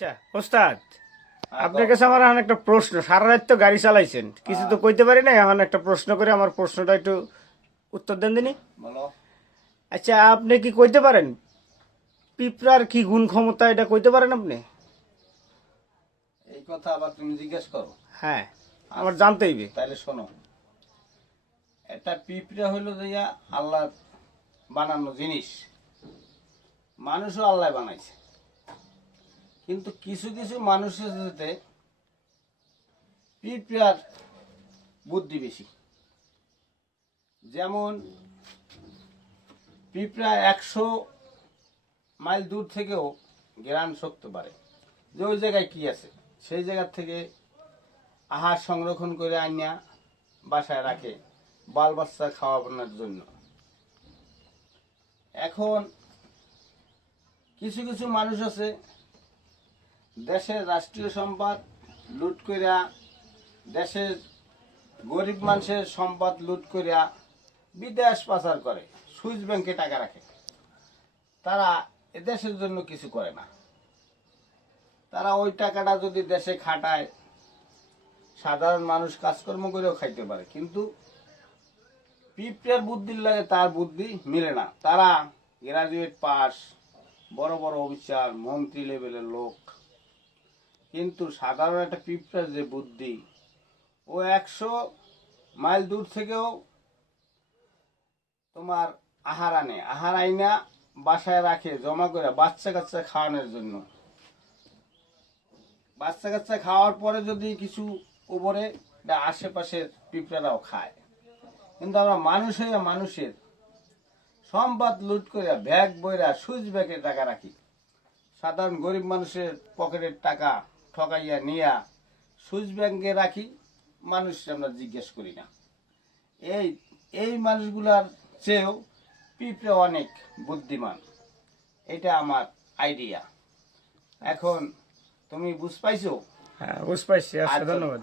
আচ্ছা ওস্তাদ, আপনার কাছে আমার এখন একটা প্রশ্ন। সারা রাত তো গাড়ি চালাইছেন, কিছু তো কইতে পারি না। এখন একটা প্রশ্ন করে আমার প্রশ্নটা একটু উত্তর দেন দিনি। বলো। আচ্ছা, আপনি কি কইতে পারেন পিঁপড়ার কি গুণ ক্ষমতা, এটা কইতে পারেন আপনি? এই কথা আবার তুমি জিজ্ঞেস করো? হ্যাঁ, আমার জানতে হইবে। তাহলে শোনো, একটা পিঁপড়া হইলো দিয়া আল্লাহ বানানো জিনিস, মানুষও আল্লাহ বানাইছে। কিন্তু কিছু কিছু মানুষের সাথে পিঁপড়ার বুদ্ধি বেশি। যেমন পিঁপড়া 100 মাইল দূর থেকেও ঘ্রাণ শক্ত পারে যে ওই জায়গায় কি আছে, সেই জায়গার থেকে আহার সংরক্ষণ করে আনিয়া বাসায় রাখে বাল বাচ্চা খাওয়ানোর জন্য। এখন কিছু কিছু মানুষ আছে দেশের রাষ্ট্রীয় সম্পদ লুট করিয়া, দেশের গরিব মানুষের সম্পদ লুট করিয়া বিদেশ পাচার করে, সুইস ব্যাংকে টাকা রাখে। তারা এদেশের জন্য কিছু করে না। তারা ওই টাকাটা যদি দেশে খাটায়, সাধারণ মানুষ কাজকর্ম করেও খাইতে পারে। কিন্তু পিঁপড়ার বুদ্ধির লাগে তার বুদ্ধি মিলে না। তারা গ্রাজুয়েট পাস, বড় বড় অফিসার, মন্ত্রী লেভেলের লোক। কিন্তু সাধারণ একটা পিঁপড়ার যে বুদ্ধি, ও 100 মাইল দূর থেকেও তোমার আহার আইনা বাসায় রাখে জমা করে বাচ্চা কাচ্চা খাওয়ানোর জন্য। বাচ্চা কাচ্চা খাওয়ার পরে যদি কিছু উপরে আশেপাশের পিঁপড়ারাও খায়। কিন্তু আমরা মানুষ হইয়া মানুষের সম্পদ লুট করে ব্যাগ বইরা সুইচ ব্যাগে টাকা রাখি। সাধারণ গরিব মানুষের পকেটের টাকা ঠকাইয়া নিয়া সুইচ ব্যাংকে রাখি, মানুষ আমরা জিজ্ঞেস করি না। এই এই মানুষগুলার চেয়েও পিঁপড়ে অনেক বুদ্ধিমান। এটা আমার আইডিয়া। এখন তুমি বুঝ পাইছো? হ্যাঁ, বুঝ পাইছি। আচ্ছা, আচ্ছা, ধন্যবাদ।